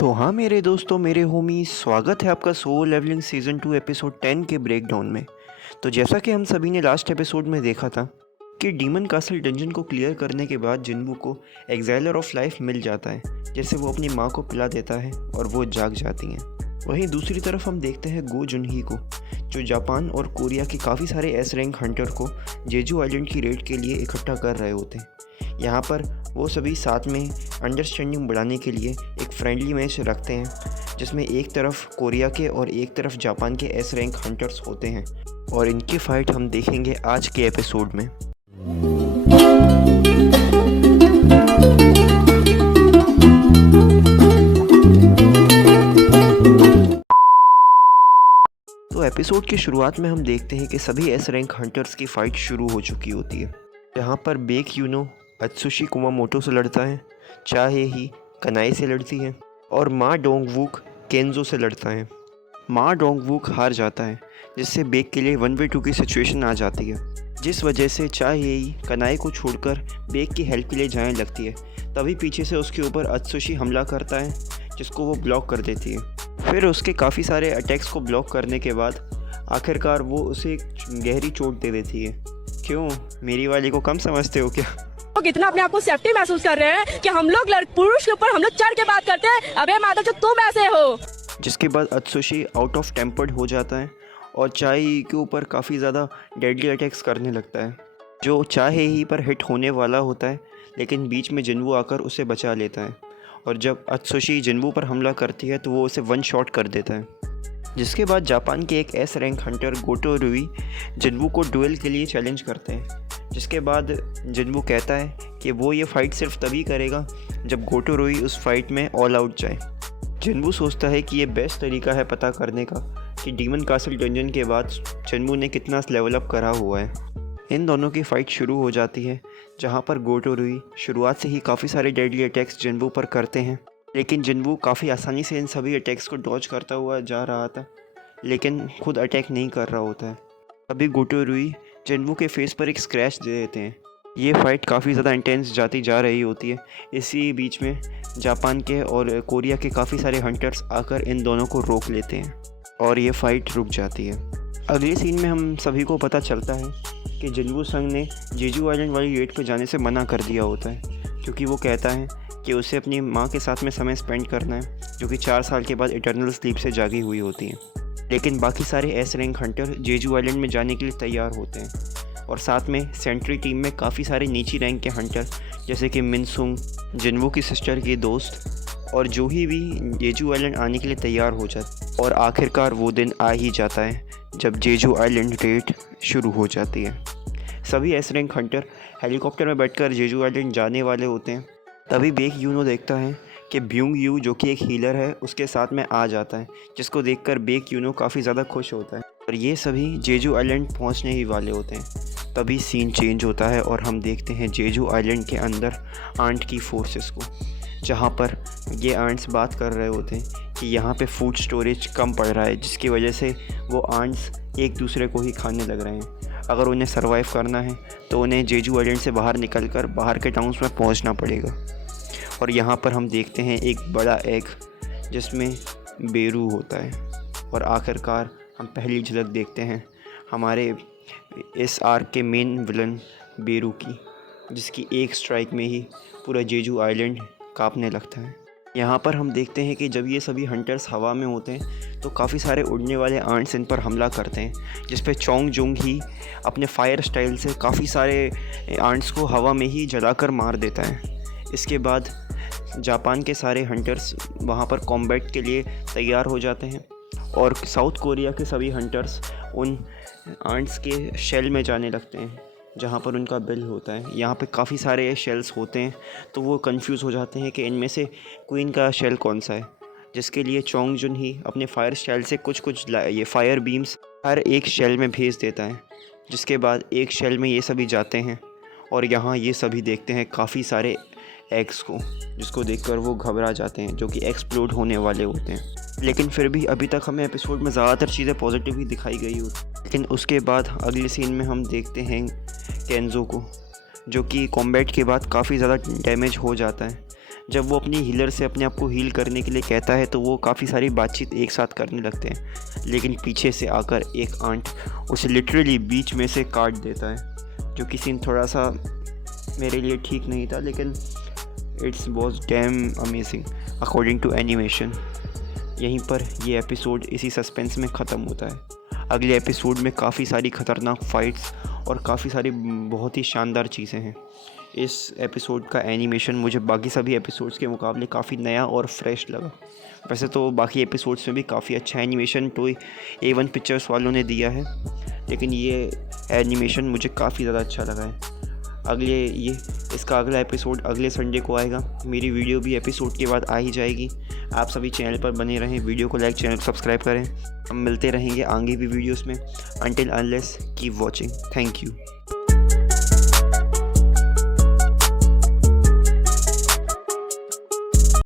तो हाँ मेरे दोस्तों, मेरे होमी, स्वागत है आपका सोलो लेवलिंग सीज़न 2 एपिसोड 10 के ब्रेकडाउन में। तो जैसा कि हम सभी ने लास्ट एपिसोड में देखा था कि डीमन कासल डंजन को क्लियर करने के बाद जिन्वू को एक्साइलर ऑफ लाइफ मिल जाता है, जैसे वो अपनी माँ को पिला देता है और वो जाग जाती हैं। वहीं दूसरी तरफ हम देखते हैं गो जुनही को, जो जापान और कोरिया के काफ़ी सारे एस रैंक हंटर को जेजू आइलैंड की रेड के लिए इकट्ठा कर रहे होते हैं। यहाँ पर वो सभी साथ में अंडरस्टैंडिंग बढ़ाने के लिए एक फ्रेंडली मैच रखते हैं, जिसमें एक तरफ कोरिया के और एक तरफ जापान के एस रैंक हंटर्स होते हैं, और इनकी फ़ाइट हम देखेंगे आज के एपिसोड में। तो एपिसोड की शुरुआत में हम देखते हैं कि सभी एस रैंक हंटर्स की फ़ाइट शुरू हो चुकी होती है, जहाँ पर बेक यूनो अत्सुशी कुमामोटो से लड़ता है, चाहे ही कनाई से लड़ती है और मा डोंगवूक केंजो से लड़ता है। मा डोंगवूक हार जाता है, जिससे बेक के लिए 1v2 की सिचुएशन आ जाती है, जिस वजह से चाहे ही कनाई को छोड़कर बेक की हेल्प के लिए जाने लगती है। तभी पीछे से उसके ऊपर अत्सुशी हमला करता है, जिसको वो ब्लॉक कर देती है। फिर उसके काफ़ी सारे अटैक्स को ब्लॉक करने के बाद आखिरकार वो उसे गहरी चोट दे देती है। क्यों, मेरी वाली को कम समझते हो क्या? लोग इतना अपने आप को सेफ्टी महसूस कर रहे हैं कि हम लोग पुरुष के ऊपर हम लोग चढ़ के बात करते हैं। अबे माता जो तुम ऐसे हो। जिसके बाद अत्सुशी आउट ऑफ टेम्पर्ड हो जाता है और चाहे के ऊपर काफ़ी ज़्यादा डेडली अटैक्स करने लगता है, जो चाहे ही पर हिट होने वाला होता है, लेकिन बीच में जिन्वू आकर उसे बचा लेता है। और जब अत्सुशी जिन्वू पर हमला करती है तो वो उसे वन शॉट कर देता है। जिसके बाद जापान के एक एस रैंक हंटर गोटो रुई जिन्वू को डुएल के लिए चैलेंज करते हैं। जिसके बाद जिन्वू कहता है कि वो ये फ़ाइट सिर्फ तभी करेगा जब गोटो रुई उस फाइट में ऑल आउट जाए। जिन्वू सोचता है कि ये बेस्ट तरीका है पता करने का कि डीमन कासल डंजन के बाद जिन्वू ने कितना लेवल अप करा हुआ है। इन दोनों की फ़ाइट शुरू हो जाती है, जहाँ पर गोटो रुई शुरुआत से ही काफ़ी सारे डेडली अटैक्स जिन्वू पर करते हैं, लेकिन जिन्वू काफ़ी आसानी से इन सभी अटैक्स को डॉज करता हुआ जा रहा था, लेकिन खुद अटैक नहीं कर रहा होता है। अभी गोटो रुई जिन्वू के फेस पर एक स्क्रैच दे देते हैं। ये फ़ाइट काफ़ी ज़्यादा इंटेंस जाती जा रही होती है। इसी बीच में जापान के और कोरिया के काफ़ी सारे हंटर्स आकर इन दोनों को रोक लेते हैं और ये फ़ाइट रुक जाती है। अगले सीन में हम सभी को पता चलता है कि जिन्वू संग ने जेजू आइलैंड वाली रेड पर जाने से मना कर दिया होता है, क्योंकि वो कहता है कि उसे अपनी माँ के साथ में समय स्पेंड करना है, जो कि 4 साल के बाद इटर्नल स्लीप से जागी हुई होती हैं। लेकिन बाकी सारे S rank hunter Jeju island में जाने के लिए तैयार होते हैं, और साथ में सेंट्री टीम में काफ़ी सारे नीची रैंक के हंटर, जैसे कि मिनसुंग, जिन्वू की सिस्टर के दोस्त, और जो ही भी जेजू आइलैंड आने के लिए तैयार हो जाते। और आखिरकार वो दिन आ ही जाता है जब जेजू आइलैंड रेड शुरू हो जाती है। सभी एस रैंक हंटर हेलीकॉप्टर में बैठकर जेजू आइलैंड जाने वाले होते हैं। तभी बेक यूनो देखता है कि ब्यूंग यू, जो कि एक हीलर है, उसके साथ में आ जाता है, जिसको देखकर बेक यूनो काफ़ी ज़्यादा खुश होता है। और ये सभी जेजू आइलैंड पहुंचने ही वाले होते हैं। तभी सीन चेंज होता है और हम देखते हैं जेजू आइलैंड के अंदर आंट की फोर्सेस को, जहां पर ये आंट्स बात कर रहे होते हैं कि यहाँ पे फूड स्टोरेज कम पड़ रहा है, जिसकी वजह से वो आंट्स एक दूसरे को ही खाने लग रहे हैं। अगर उन्हें सर्वाइव करना है तो उन्हें जेजू आइलैंड से बाहर निकलकर बाहर के टाउन्स में पहुँचना पड़ेगा। और यहाँ पर हम देखते हैं एक बड़ा एग, जिसमें बेरू होता है। और आखिरकार हम पहली झलक देखते हैं हमारे इस आर्क के मेन विलन बेरू की, जिसकी एक स्ट्राइक में ही पूरा जेजू आइलैंड कांपने लगता है। यहाँ पर हम देखते हैं कि जब ये सभी हंटर्स हवा में होते हैं तो काफ़ी सारे उड़ने वाले आंट्स इन पर हमला करते हैं, जिस पे चोंग जुंग ही अपने फायर स्टाइल से काफ़ी सारे आंट्स को हवा में ही जलाकर मार देता है। इसके बाद जापान के सारे हंटर्स वहाँ पर कॉम्बैट के लिए तैयार हो जाते हैं, और साउथ कोरिया के सभी हंटर्स उन आंट्स के शेल में जाने लगते हैं, जहाँ पर उनका बिल होता है। यहाँ पे काफ़ी सारे शेल्स होते हैं, तो वो कंफ्यूज हो जाते हैं कि इनमें से क्वीन का शेल कौन सा है, जिसके लिए चोंग जुन ही अपने फायर स्टाइल से कुछ ये फायर बीम्स हर एक शेल में भेज देता है। जिसके बाद एक शेल में ये सभी जाते हैं और यहाँ ये सभी देखते हैं काफ़ी सारे एग्स को, जिसको देखकर वो घबरा जाते हैं, जो कि एक्सप्लोड होने वाले होते हैं। लेकिन फिर भी अभी तक हमें एपिसोड में ज़्यादातर चीज़ें पॉजिटिव ही दिखाई गई होती। लेकिन उसके बाद अगले सीन में हम देखते हैं केंजो को, जो कि कॉम्बैट के बाद काफ़ी ज़्यादा डैमेज हो जाता है, जब वो अपनी हीलर से अपने आप को हील करने के लिए कहता है तो वो काफ़ी सारी बातचीत एक साथ करने लगते हैं, लेकिन पीछे से आकर एक आंट उसे लिटरली बीच में से काट देता है, जो कि सीन थोड़ा सा मेरे लिए ठीक नहीं था, लेकिन it's was damn amazing according to animation. यहीं पर ये एपिसोड इसी सस्पेंस में ख़त्म होता है। अगले एपिसोड में काफ़ी सारी ख़तरनाक फाइट्स और काफ़ी सारी बहुत ही शानदार चीज़ें हैं। इस एपिसोड का एनिमेशन मुझे बाकी सभी एपिसोड्स के मुकाबले काफ़ी नया और फ्रेश लगा। वैसे तो बाकी एपिसोड्स में भी काफ़ी अच्छा एनिमेशन तो A1 पिक्चर्स वालों ने दिया है, लेकिन ये एनिमेशन मुझे काफ़ी ज़्यादा अच्छा लगा है। इसका अगला एपिसोड अगले संडे को आएगा। मेरी वीडियो भी एपिसोड के बाद आ ही जाएगी। आप सभी चैनल पर बने रहें, वीडियो को लाइक, चैनल को सब्सक्राइब करें। हम मिलते रहेंगे आगे भी वीडियोस में। Until unless keep watching. Thank you.